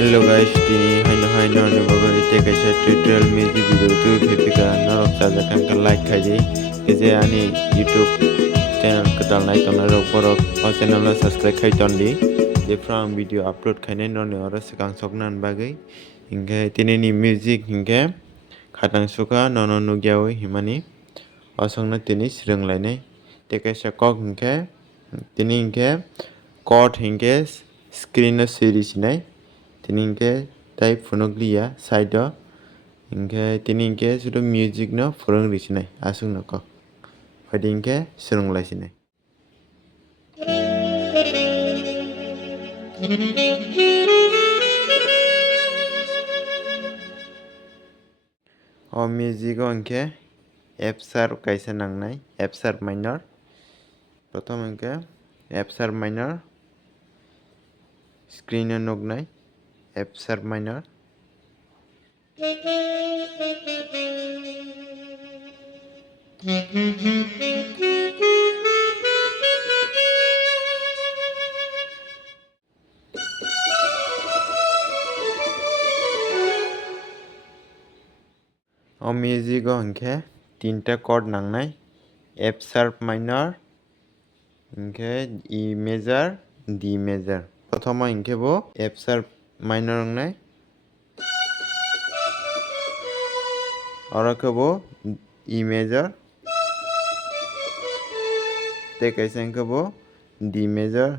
Hello guys, tini haino ni bago ite kaisa tutorial music video tu phepika norok chajakang ka like khaidi keje ani YouTube channel kedal nai tona rok borok o channel no subscribe khai tondi je from video upload khainai noni oro sikang soknan bagai hingke tini ni music hingke khatangsuka Nono nugyawi himani osongno tini srunglainai te kaisa kok hingke tini hingke chord hingke screen no siri sinai tini hingke tai phunukliya side o hingke tini hingke sudo music no phurung risinai asung no kok phaidi hingke swrunglaisinai. O music o hingke F sharp kaisa nangnai F sharp minor prothom hingke F sharp minor screen o nugnai F sharp minor o music o hingke tinta chord nangnai F sharp minor hingke E major D major prothomo hingke bo F sharp minor nangnai oro ke bo E major tei kaisa hingke bo D major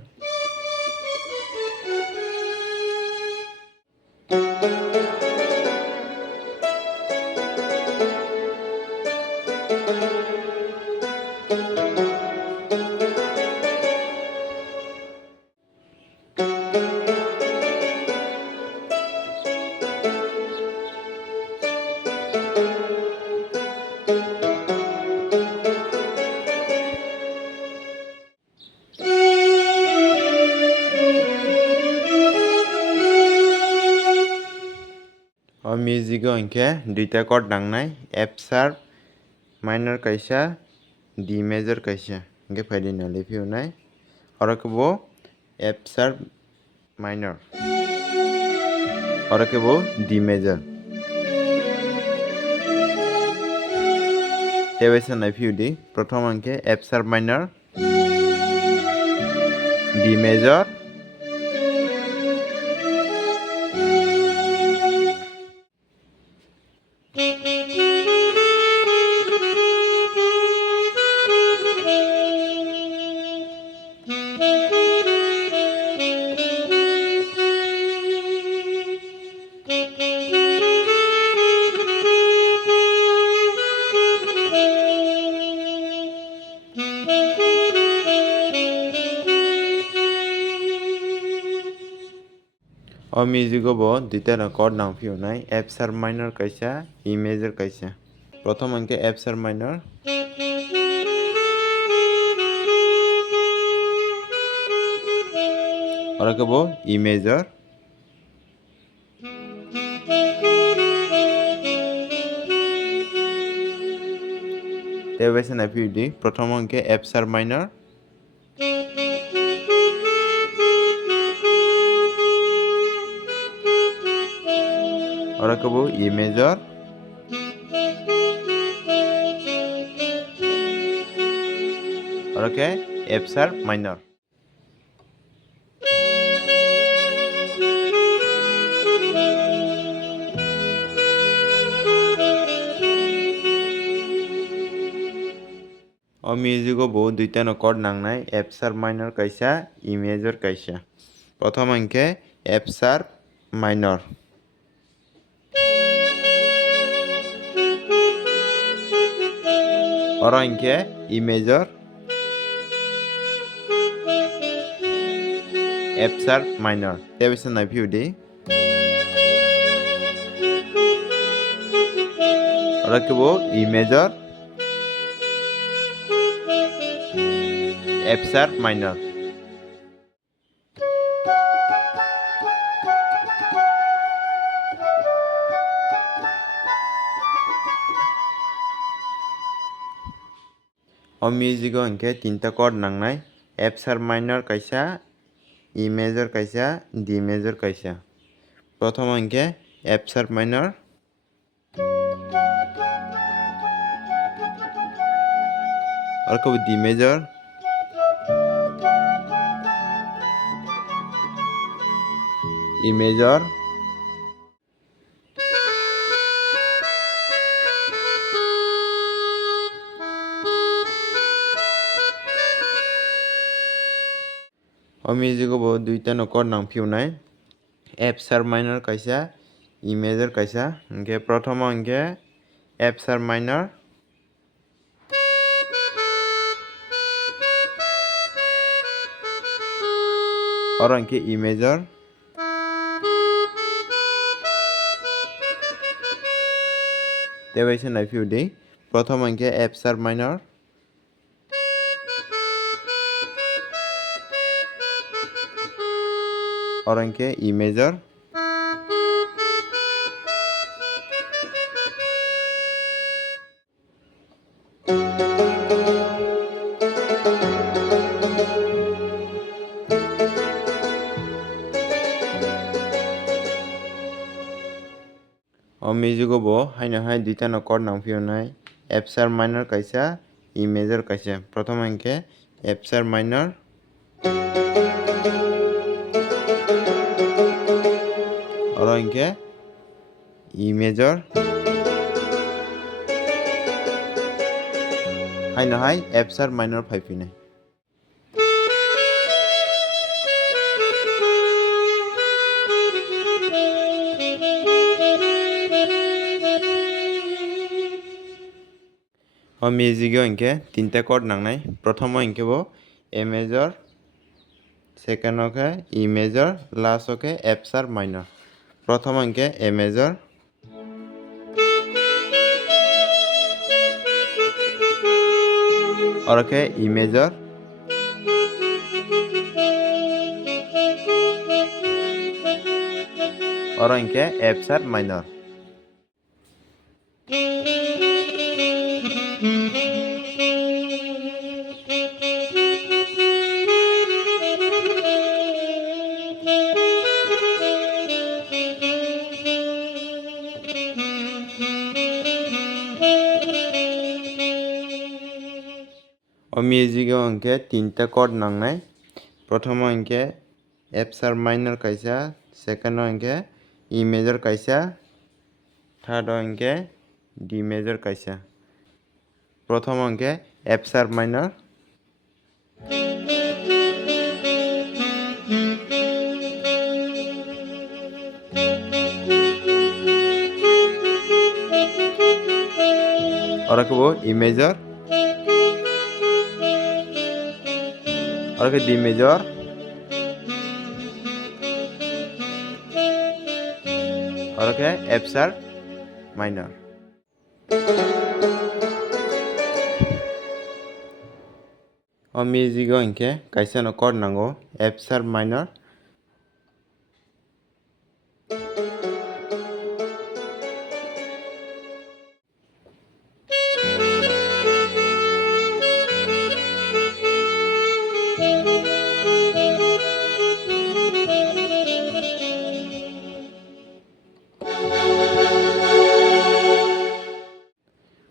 o music o hingke duita chord nangnai F sharp minor kaisa D major kaisa hingke phaidi no lipionai oro ke bo F sharp minor oro ke bo D major tebaisa naiphiodi prothom hingke F sharp minor D major o music o bo duita no chord nangphionai F sharp minor kaisa E major kaisa prothom hingke F sharp minor oro ke bo E major tebaisa naiphiodi prothom hingke F sharp minor oro ke bo E major oro ke F sharp minor o music o bo duita no chord nangnai F sharp minor kaisa E major kaisa prothom hingke F sharp minor oro hingke E major F sharp minor tebaisa naiphiodi oro ke bo E major F sharp minor o music o hingke tinta chord nangnai F sharp minor kaisa E major kaisa D major kaisa প্রথম অঙ্কে F sharp minor, और कभी D major, E major, और music को बहुत दुईटा न'कर्ड नांफिउनाय F sharp minor kaisa, E major kaisa, इनके प्रथम अंके F sharp minor, और अंके E major, ते वैसे नांफिउदे प्रथम अंके F sharp minor, और अंके E major, और म्यूजिक को बो हाय दुईटा न'कर्ड नांफिउनाय F sharp minor kaisa, E major kaisa, प्रथम अंके F sharp minor, और अंके E major, हाय F sharp minor फाइफिनाय और म्यूजिक इनके तीनटा कॉर्ड नांनाय प्रथम इनके वो A major, second okay E major, last okay F sharp minor, प्रथम इनके A major, और ओके E major, और इनके F sharp minor, और म्यूजिक इनके तीनटा कॉर्ड नांनाय प्रथम इनके F sharp minor kaisa, second इनके E major kaisa, थर्ड इनके D major kaisa, प्रथम इनके F sharp minor, और वो E major, और D major, और F sharp minor, और म्यूजिक इनके कैसे न'कर्ड नांगो F sharp minor,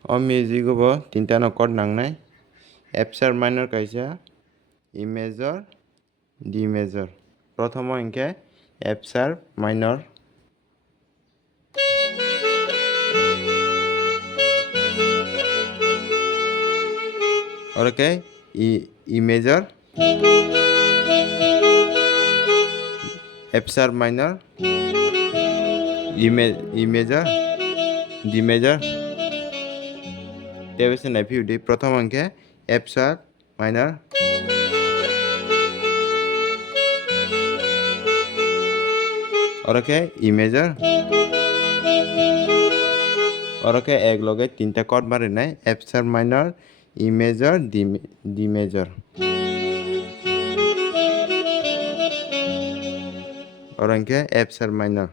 और म्यूजिक को तीनटा न'कर्ड नांनाय F sharp minor kaisa, E major, D major, प्रथम इनके F sharp minor, और okay E major, F sharp minor, E major, D major, ते वैसे नांफिउदे प्रथम अंके F sharp minor, और ओके E major, और ओके एक लगे तीनटा cord मारिनाय F sharp minor, E major, D major, और इनके F sharp minor,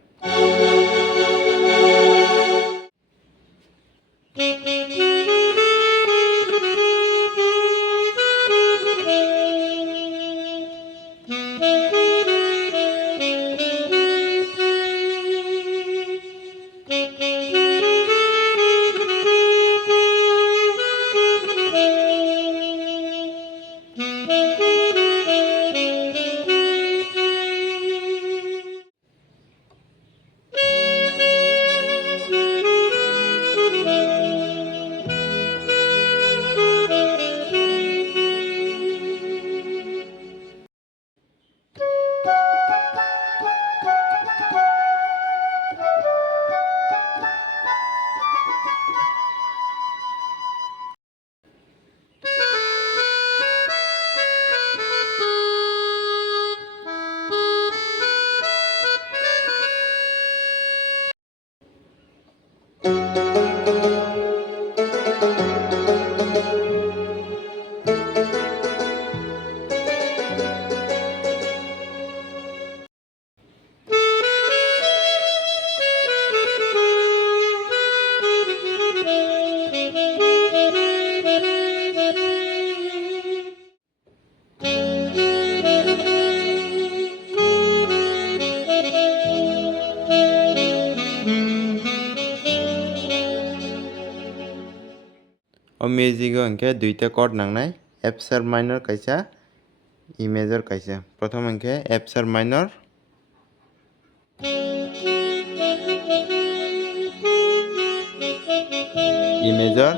music angke duita chord nangnai F sharp minor kaisa E major kaisa prothom angke F sharp minor E major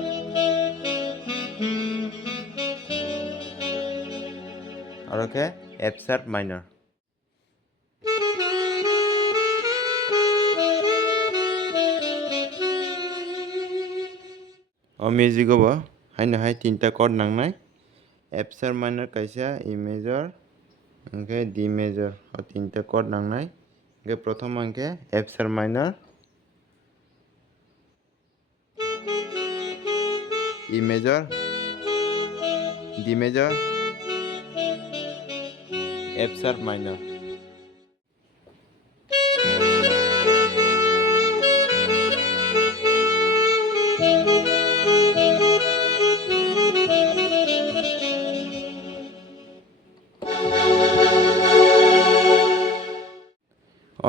oroke F sharp minor music bo haino hai tinta chord nangnai F sharp minor kaisa E major angke D major o tinta chord nangnai angke prothom angke F sharp minor E major D major F sharp minor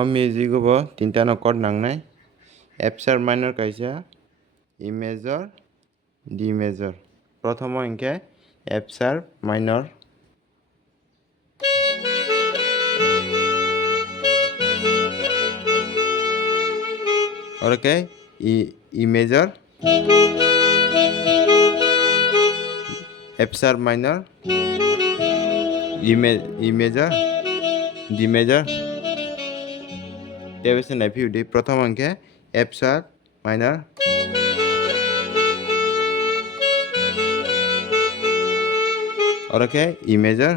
music bo tinta no chord nangnai F sharp minor kaisa E major D major prothom angke F sharp minor oroke E major F sharp minor E major D major tebese naiphiudi prothom angke F sharp minor oroke E major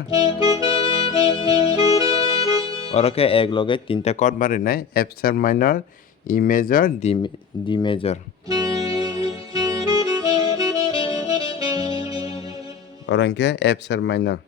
oroke ekloge tinta chord barinai F sharp minor E major D major oro angke F sharp minor